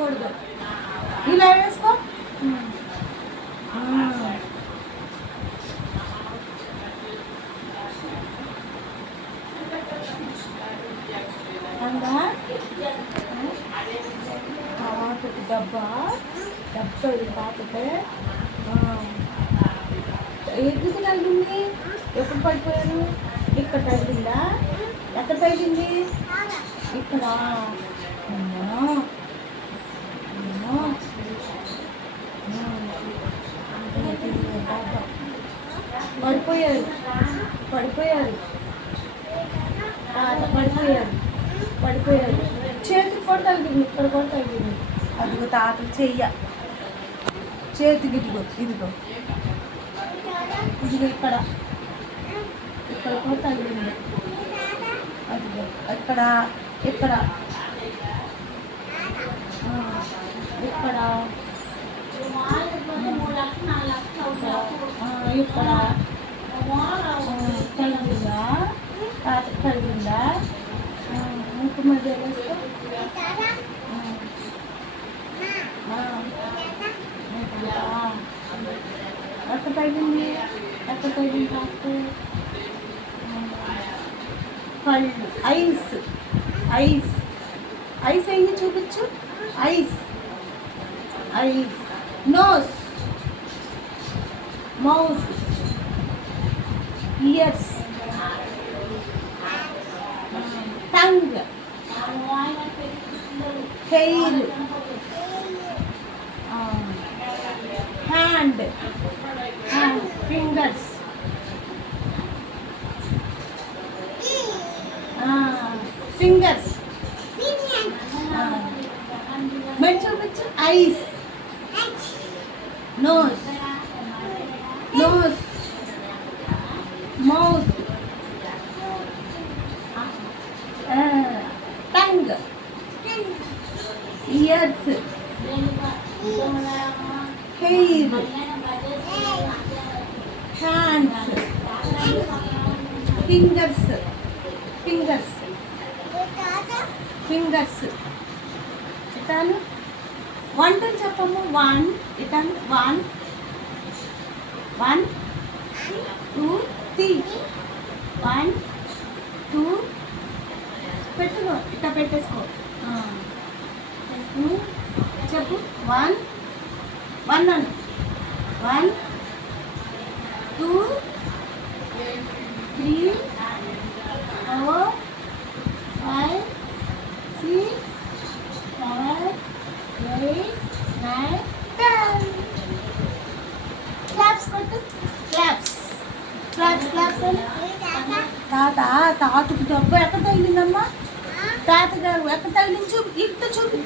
వేసుకోకూడదు. ఇలా వేసుకో. అందా డబ్బా ఇది పాపతే ఎందుకు తగిలింది? ఎప్పుడు పడిపోయారు? ఇక్కడ తగిలిందా? ఎక్కడ తగిలింది? ఇక్కడ. పడిపోయారు పడిపోయారు పడిపోయారు పడిపోయారు. చేతికి కూడా తగిలింది, ఇక్కడ కూడా తగిలింది. అదిగో తాతలు చెయ్య, చేతికి ఇదిగో ఇదిగో ఇదిగో ఇక్కడ ఇక్కడ కూడా తగిలింది. అదిగో ఇక్కడ ఇక్కడ ఇక్కడ ఇక్కడ తగిలిందా? తాతకి తగిలిందా? ఇంక మధ్య వేసుకో. ఎక్కడ తగిలింది? ఎక్కడ తగిలింది తాతకు? కళ్ళు, ఐస్ ఐస్ ఐస్ అయ్యి చూపించు. Eyes eyes, nose, mouth, ears, tongue, hair, hand, fingers, fingers, మరి చూపించు. Eyes, nose, nose, mouth, tongue, ears, hair, hands, fingers, fingers, fingers. ఇటాను 1 2 చెప్పము. 1 ఇటాను 1 1 2 3 1 2 పెట్టుకో, ఇట్లా పెట్టేసుకో. చెప్పు. 1 1 1 2 3 4 5 6 7 8 9 10. క్లాప్స్ కొట్టు. Claps claps claps. తాతకి డబ్బు ఎక్కడ తగిలిందమ్మా? తాతగారు ఎక్కడ తగిలింది? చూపి, ఇట్లా చూపి.